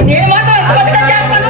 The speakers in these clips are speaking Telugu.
你他妈的怎么在家？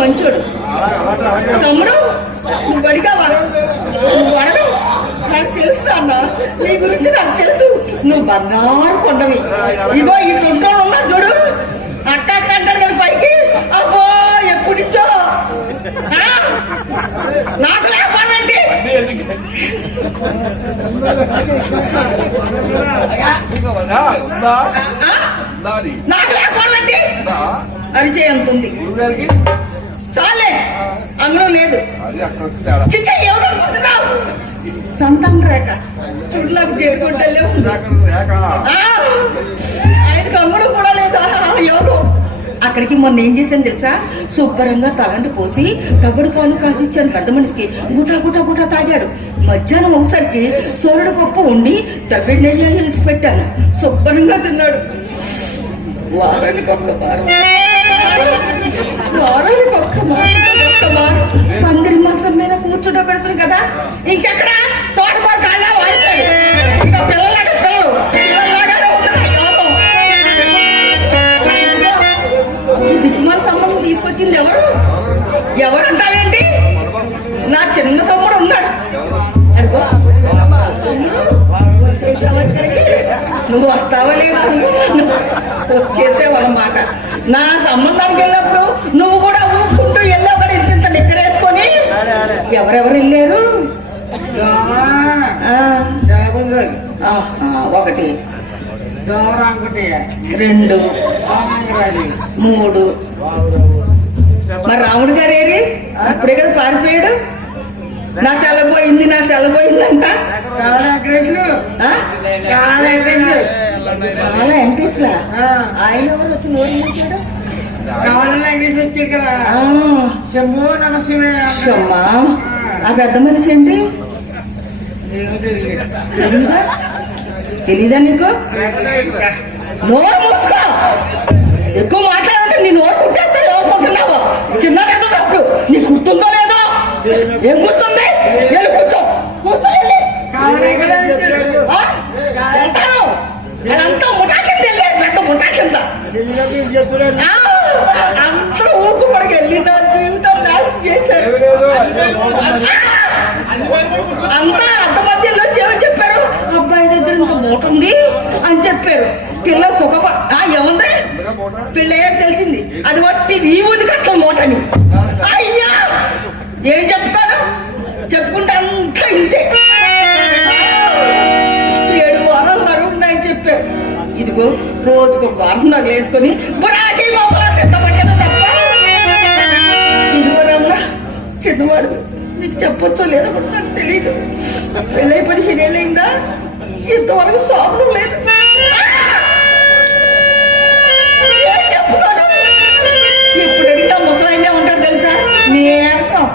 మంచోడు. తమ్ముడు నువ్వు అడిగావా? నువ్వు అడగవు. నాకు తెలుసు నాన్న. నీ గురించి నాకు తెలుసు. నువ్వు బంగారు కొండవి. ఇగో ఈ చుట్టూ ఉన్నా చూడు. అక్క అంటాడు కదా పైకి. అబ్బో ఎప్పుడు నుంచో. ఆ? నాకు అన్నీ అది? నాకు ఉందా అరిచే ఎంత ఉంది అంగడం లేదు. సంతానం రేఖ. రేఖ. ఆ! ఆయనకు అమ్ముడు కూడా లేదా? యోగం అక్కడికి మొన్న ఏం చేశాను తెలుసా? శుభ్రంగా తలంటు పోసి తవ్వుడు పాలు కాసి ఇచ్చాను పెద్ద మనిషికి. గుటా గుటా గుటా తాగాడు. మధ్యాహ్నం ఒకసారికి సోరుడు పప్పు ఉండి తవ్విడి నెయ్యి వేసి పెట్టాను. శుభ్రంగా తిన్నాడు. వారానికి ఒక్క వారం. వారానికి ఒక్క మారు పందిరి మంచం మీద కూర్చుంటూ పెడుతుంది కదా? ఇంకెక్కడ? తోటకూర కాళ్ళ వాడతాడు ఇక పిల్లలాగా పిల్లలు పిల్లలాగానే ఈ దిక్కుమాల సంబంధం తీసుకొచ్చింది ఎవరు? ఎవరంటావేంటి? నా చిన్న తమ్ముడు ఉన్నాడు. అడుగో. నువ్వు వస్తావా లేదా? వచ్చేసేవన్నమాట. నా సంబంధానికి వెళ్ళినప్పుడు నువ్వు కూడా ఎవరెవరు వెళ్ళారు? ఒకటి. రెండు. మూడు. మరి రాముడు గారు ఏరి? అప్పుడే కదా పారిపోయాడు. నా సెల పోయింది నా సెల పోయిందంట? చాలా వెంకటేశ్వర ఆయన ఎవరు వచ్చి నోరు షమ్మా ఆ. పెద్ద మనిషి ఏంటి? తెలీదా? తెలీదా నీకు? నోరు మూసుకో. ఎక్కువ మాట్లాడంటే నీ నోరు కుట్టేస్తే ఎవరుకుంటున్నావు చిన్న లేదు తప్పుడు నీ గుర్తుందో లేదో? ఏం గుర్తుంది? వెళ్ళి కూర్చో. కూర్చో వెళ్ళి. అదంతా ముఠా కింద వెళ్ళాడు. పెద్ద ముఠా కింద. ఆ, అందరూ ఊరుకు పడికి వెళ్ళి నా జీవితం నాశనం చేశారు. అంతా అంత మధ్యలో చెవి చెప్పారు. అబ్బాయి దగ్గర ఇంత మూట ఉంది అని చెప్పారు. పిల్ల సుఖప ఆ ఏముంది? పిల్ల ఏం తెలిసింది. అది వట్టి వీవుది కట్ల మూటని అయ్యా! ఏం చెప్తాను చెప్పుకుంటే అంతా ఇంతే. ఏడు వారాలు మరుగున్నాయని చెప్పారు. ఇదిగో రోజుకు ఒక వారం నగలు వేసుకొని బురాకి చిన్నవాడు నీకు చెప్పొచ్చో లేదో కూడా నాకు తెలియదు పెళ్ళై పదిహేను ఏళ్ళైందా? ఇంతవరకు సోపడం లేదు. ఏం చెప్పుకోను ఇప్పుడు అడిగినా ముసలాయినే ఉంటాడు తెలుసా? నీరసం.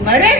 আপনারে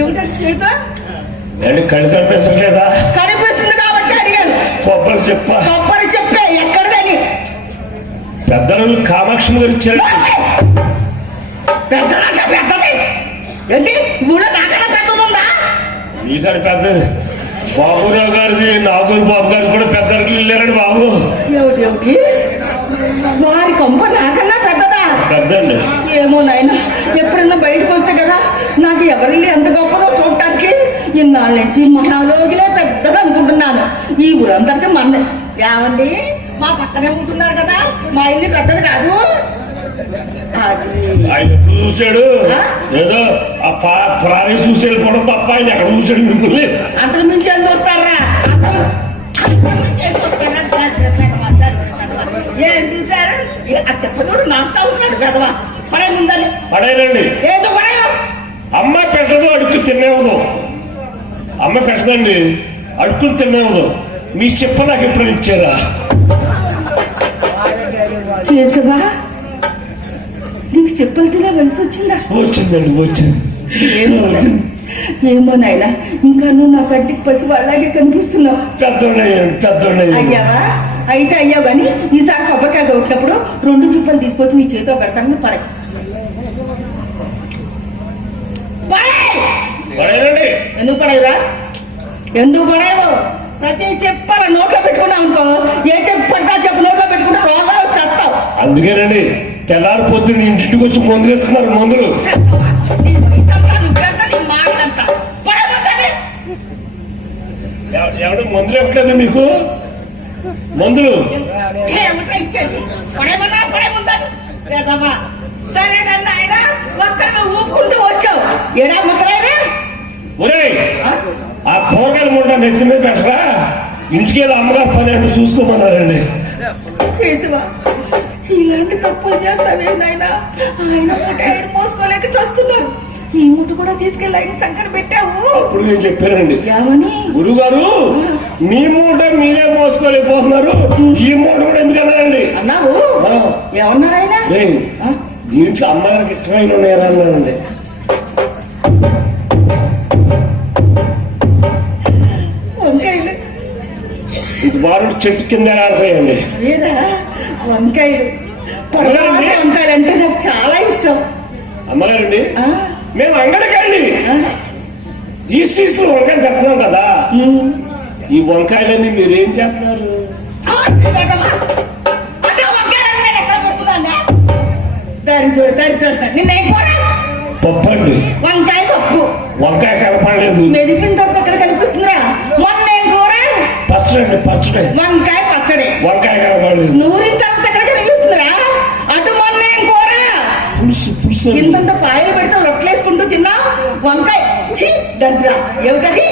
ఏమిటది చేత? నేను కళ్ళు కనిపించట్లేదా? కనిపిస్తుంది కాబట్టి అడిగాను. కొబ్బరి చెప్ప. కొబ్బరి చెప్పే ఎక్కడ కానీ పెద్దలు కామాక్షి గారు ఇచ్చారు. పెద్దదాక పెద్దది. ఏంటి? ఊళ్ళో నాకన్నా పెద్దదుందా? నీకని పెద్ద బాబురావు గారిది నాగూరు బాబు గారు కూడా పెద్దరికి వెళ్ళారండి బాబు. ఏమిటి ఏమిటి? వారి కొంప నాకన్నా పెద్దదా పెద్దండి. ఏమో నాయన ఎప్పుడన్నా బయటకు వస్తే కదా నాకు ఎవరిల్లు ఎంత గొప్పదో చూడటానికి ఇన్నాళ్ళ నుంచి మహాలోగిలే పెద్దది అనుకుంటున్నాను. ఈ ఊరంతటికి మంది. ఏమండి? మా పక్కనే ఉంటున్నారు కదా మా ఇల్లు పెద్దది కాదు. అది. ఆయన చూశాడు? ఏదో ఆ ప్రాణి చూసి వెళ్ళిపోవడం తప్ప ఆయన ఎక్కడ చూశాడు మిమ్మల్ని? అంతకు మించి ఏం చూస్తారా? అంతకు- అంతకు మించి ఏం చూస్తారా? నాకుతా ఉన్నాడు కదవా? పడే ముందని పడేనండి ఏదో పడేయో అమ్మ పెట్టదు అడుక్కు తినేవదు అమ్మ పెట్టదండి అడుక్కుని తినేవదు మీ చెప్ప నాకు ఎప్పుడు ఇచ్చారా? కేశవా నీకు చెప్పులు తినే వయసు వచ్చిందా? వచ్చిందండి వచ్చింది. ఏమో ఏమో నాయనా ఇంకా నువ్వు నా కంటికి పసి వాళ్ళగే కనిపిస్తున్నావు. పెద్దోడయ్యాను పెద్దోడయ్యాను అయ్యావా? అయితే అయ్యావు కానీ ఈసారి కొబ్బరికాయ కొట్టినప్పుడు రెండు చుప్పలు తీసుకొచ్చి నీ చేతిలో పెడతాను పడే ఎందుకు పడేవరా ఎందుకు పడేవు ప్రతి చెప్పాల నోట్లో పెట్టుకున్నావు అనుకో. ఏ చెప్పు పడతా చెప్పు నోట్లో పెట్టుకుంటా రోగాలు వచ్చేస్తావు. అందుకేనండి తెల్లారి పొద్దున్న ఇంటికి వచ్చి మందులు ఇస్తున్నారు మందులు. ఎవడు మందులు ఇవ్వట్లేదు మీకు? మందులు. ఆ కూరగాయల ముండ నెత్తి మీద పెట్టరా? ఇంటికి వెళ్ళి అమ్మగారు పని చూసుకోమన్నారండి. ఇలాంటి తప్పులు చేస్తావేం నాయనా? ఆయన ఆయన మోసుకోలేక చేస్తున్నారు. ఈ ముట్టు కూడా తీసుకెళ్ళి ఆయన సంకర పెట్టావు. అప్పుడు నేను చెప్పానండి. ఏమని గురుగారు మీ మూట మీరే మోసుకోలేకపోతున్నారు. ఈ మూట కూడా ఎందుకన్నారండి అన్నావు? ఆ. ఏమన్నారు ఆయన? ఏయ్, ఆ? దీంట్లో అమ్మగారికి ఇష్టమైన ఉన్నాయా అన్నారండి? వంకాయలు. ఇంక బారుడు చెట్టు కింద ఆడతాయండి? వంకాయలు. వంకాయలు అంటే నాకు చాలా ఇష్టం. అమ్మగారండి ఆ, మేము అంగడికండి. ఆ, ఈ సీజన్ వంకాయ తెస్తున్నాం కదా. ఈ వంకాయలన్నీ మీరేం చేస్తున్నారు? దరిద్రుడు దరిద్రుడు. నిన్నేం పప్పు అండి వంకాయ పప్పు. వంకాయ కనపడలేదు. మెదిపిన తర్వాత ఎక్కడ కనిపిస్తుందిరా? మొన్న ఏం కూర? పచ్చడి పచ్చడి. వంకాయ పచ్చడి. వంకాయ కనపడలేదు. నూరిన తర్వాత ఎక్కడ కనిపిస్తుందిరా? అటు మొన్న ఏం కూర? పులుసు పులుసు. ఇంతంత వంకాయ ఛీ దరిద్ర. ఏమిటది?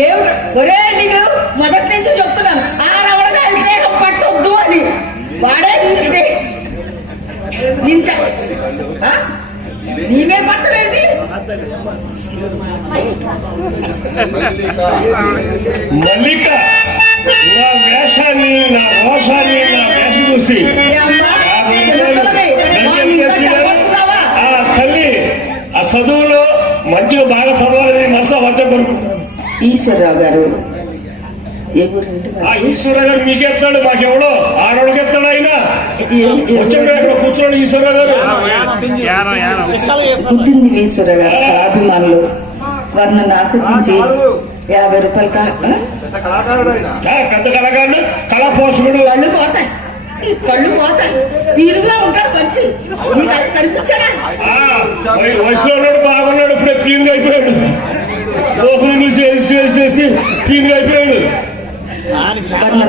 ఏమిట? ఒరే నీకు మొదటి నుంచి చెప్తున్నాను ఆ రవణగారి స్నేహం పట్టొద్దు అని. వాడే నీ స్నేహం. నించ. ఆ? పట్టవేంటి? మల్లిక నా వేషాన్ని నా రోషాన్ని నా వేషం చూసి. ఏ అమ్మా, యాభై చిన్నపిల్లవి, రూపాయలు మా నీకు చేసి చెప్పనుకున్నావా? ఆ తల్లి ఆ చదువులో మంచిగా బాగా చదవాలని మనసు వచ్చ కోరుకుంటున్నాను ఈశ్వరరావు గారు. ఏ ఊరంటే ఆ ఈశ్వర గారు మీకెత్తాడు మాకెవడో? ఆడోడికి ఎత్తాడు ఆయన కూర్చోండి ఈశ్వర గారు. బుద్ధింది ఈశ్వర గారు కళాభిమానులు వర్ణను ఆశించి యాభై రూపాయలు? పెద్ద కళాకారుడు కళా పోషకుడు కళ్ళు పోతాయి. కళ్ళు పోతాయి. తీరుగా ఉంటాడు మనిషి. కనిపించాడా వయసులో ఉన్నాడు బాగున్నాడు ఇప్పుడే అయిపోయాడు ఓపెనింగ్ చేసి చేసి అయిపోయాడు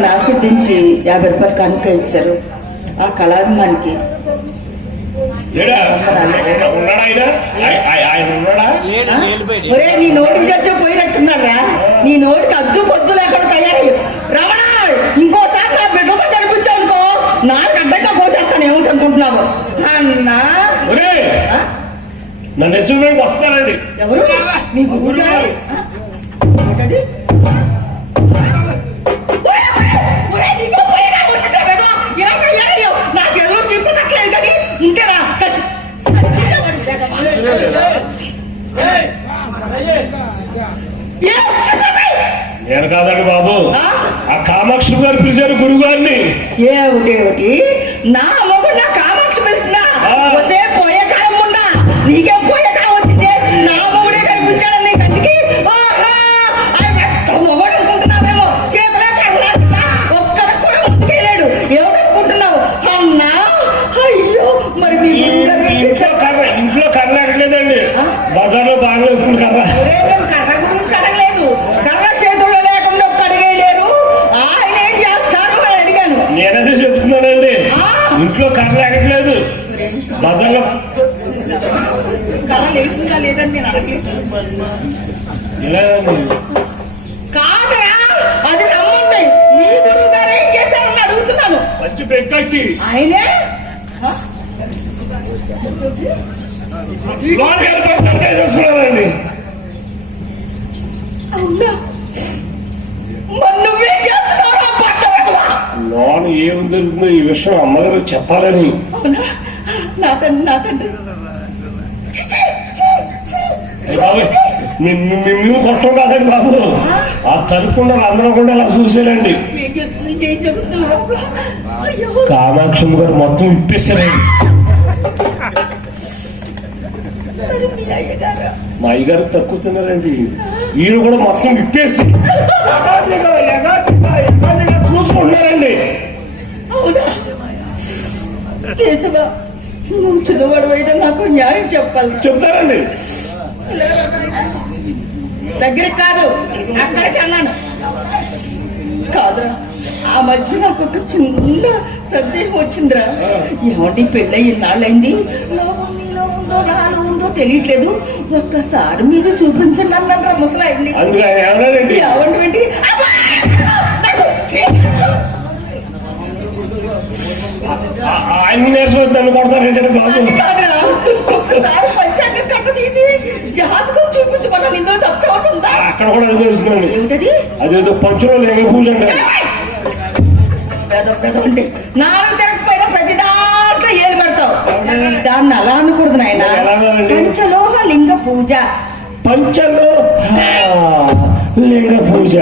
ఆశీర్దించి యాభై రూపాయలు కనుక ఇచ్చారు. ఆ కళాభిమానికి ఒరే నీ నోటికి చచ్చే పోయినట్టున్నారా? నీ నోటికి అద్దు పొద్దు లేకుండా తయారయ్యి రమణ ఇంకోసారి నా బిడ్డతో కనిపించావు అనుకో నాకు అడ్డంగా కోసేస్తాను ఏమిటనుకుంటున్నావు అన్నా? నన్ను ఎసుడు వస్తున్నానండి ఎవరు? మీ గురువు గారు? ఏంటది? నేను కాదండి బాబు. ఆ? కామాక్షి గారు పిలిచారు గురువు గారిని మొగుడు నా లేదని నేను అడగలేదు. అది నమ్మండి. మీ గురువు గారు ఏం చేశారని అడుగుతున్నాను. ఆయనే? లోన్ అవునా? నువ్వేం ఏం జరుగుతుందో ఈ విషయం అమ్మగారు చెప్పాలని. నా తండ్రి నా తండ్రి. బాబు మేము కొట్టం కాదండి బాబు. ఆ? తలుపుకుండా అందరూ కూడా అలా చూసారండి కామాక్షమ్మ గారు మొత్తం ఇప్పేశారండి. మీ అయ్యగారు? మా అయ్యగారు తక్కువ తిన్నారండి. ఈయన కూడా మొత్తం ఇప్పేసి. చూసుకుంటున్నారండి. నువ్వు చిన్నవాడు అయితే నాకు న్యాయం చెప్పాలి. చెప్తారండి. దగ్గరికి కాదు అక్కడికి అన్నాను. కాదురా ఆ మధ్య నాకు ఒక చిన్న సందేహం వచ్చిందిరా. ఏమండి పెళ్ళి ఇన్నాళ్ళైంది ఉందో తెలియట్లేదు. ఒక్కసారి మీద చూపించండి అన్నాడు ఏమన్నారండి ఏమండి ఆయన నేర్చుకుని నన్ను బాబు ఇందులో తప్పే ఉంటుందా అక్కడ కూడా అదే జరుగుతుందండి అదేదో పంచులో లేక పూజ అండి పెద పెద ఉంటే నాలుగు తిరగకపోయినా ప్రతి దాంట్లో ఏలు పెడతావు. దాన్ని అలా అనకూడదు నాయన? పంచలోహ లింగ పూజ. పంచలో లింగ పూజ.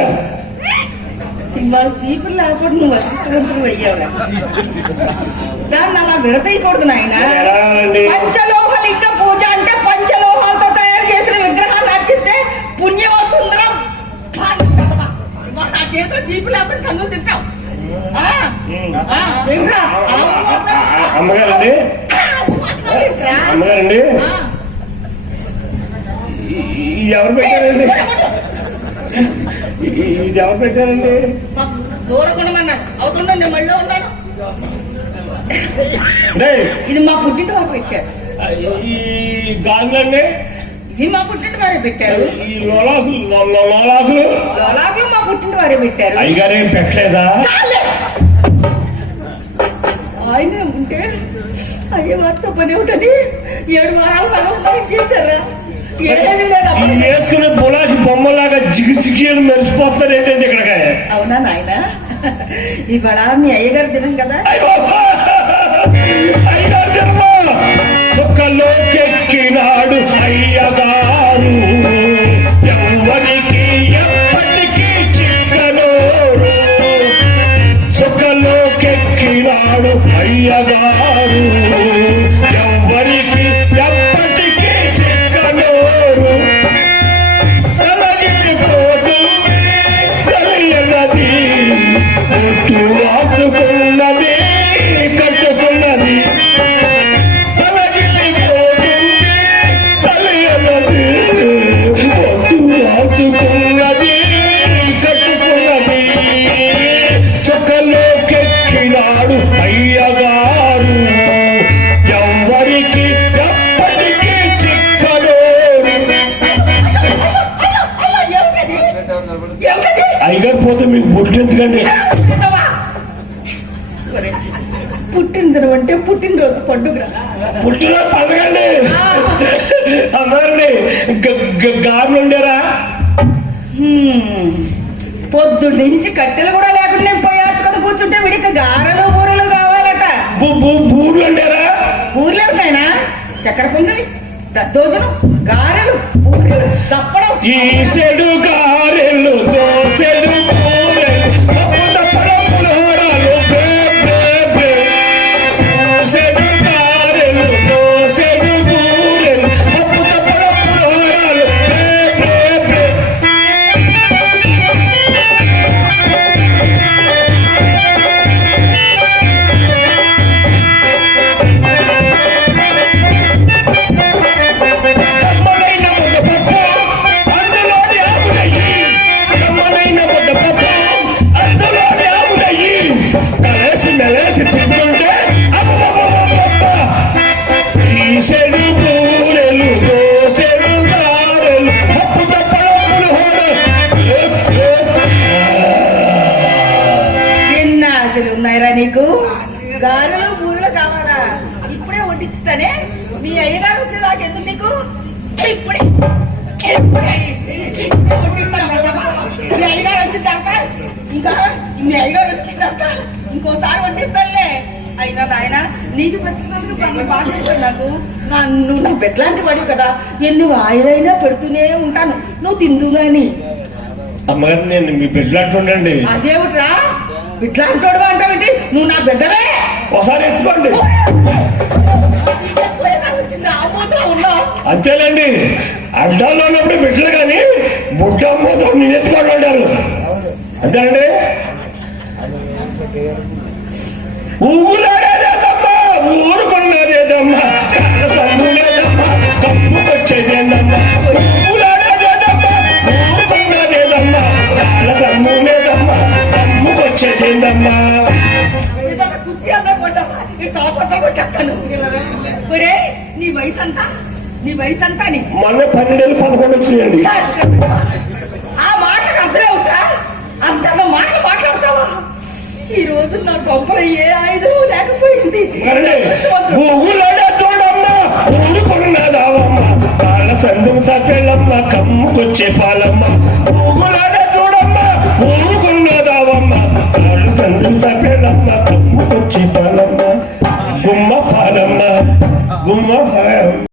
ఇవాళ చీపురు లేకపోతే నువ్వు అదృష్టవంతులు అయ్యావురా. దాన్ని అలా విడతీయకూడదు నాయన. పంచలోహ లింగ పూజ అంటే పంచలోహాలతో తయారు చేసిన విగ్రహాన్ని అర్చిస్తే పుణ్యం వస్తుందిరా నా చేతిలో చీపు లేకపోతే కన్నులు తింటావు? అమ్మగారండి. ఎవరు పెట్టారండి? ఇది ఎవరు పెట్టారండి ఇది మా పుట్టింటి వారు పెట్టారు. ఈ గాజులండి మా పుట్టింటి వారే పెట్టారు. ఈ లోలాకులు. మా పుట్టింటి వారే పెట్టారు. అయ్యగారేం పెట్టలేదా? ఆయన ఉంటే అయ్యే వాటితో పని అవుతుంది ఏడు వారాలు మనం చేశారా? ఏమీ లేదు ఈ అప్పుడు. వేసుకునే బులాకి బొమ్మలాగా జిగి జిగి అని మెరిసిపోతారు ఏంటంటే ఇక్కడ అవునా నాయన ఇవాళ మీ అయ్యగారు దినం కదా అయ్యగారు జన్మ సుఖలోకెక్కినాడు ఒరే, పుట్టినదినం అంటే పుట్టినరోజు పండుగ. పుట్టిన పండగండి అమ్మారండి గారు ఉండారా. పొద్దు నుంచి కట్టెలు కూడా లేకుండా నేను పోయాచుకొని కూర్చుంటే వీడికి గారెలు బూరెలు కావాలట. బూర్లు ఉండారా. ఊర్లేమిటైనా చక్కెర పొంగలి దద్దోజనం గారెలు బూరెలు తప్పడం ఈ సెడు గారెలు నీకు నాకు. నా- నువ్వు నా పెట్లాంటి వాడివి కదా. ఎన్ని వాయిలైనా పెడుతూనే ఉంటాను. నువ్వు తిందులని అమ్మగారు నేను మీ బిడ్డలాంటుండండి అదేమిట్రా? ఇట్లాంటోడు అంటావేంటి నువ్వు నా బిడ్డవే. ఒకసారి ఎత్తుకోండి. అంతేలేండి. అడ్డాల్లో ఉన్నప్పుడు బిడ్డలు కానీ బుడ్డ మోసం నేనెత్తుకొని ఉంటారు అంతేనండి? ఊగులాడేదమ్మా ఊరుకున్నదేదమ్మా కాళ్ళ కాళ్ళ కుర్చీ అన్నా పడ్డావా ఈ తాపతో కొట్టేస్తాను ఒరే నీ వయసు అంతా నీ వయసు అంతా నీ మొన్న పన్నెండేళ్ళు పదకొండు వచ్చినాయండి. ఆ మాటలకు అర్థమే అవుతా అంత మాటలు ఈ రోజు నా గొప్పలు ఏ ఆయుధం లేకపోయింది. చూడమ్మా సందును సపెళ్ళమ్మ కమ్ముకొచ్చే పాలమ్మ. ఊగులాడే చూడమ్మా ఊరుకున్నదావమ్మ కాళ్ళ సందును సపెళ్ళమ్మ కమ్ముకొచ్చే పాలమ్మ. గుమ్మ పాలమ్మ గుమ్మ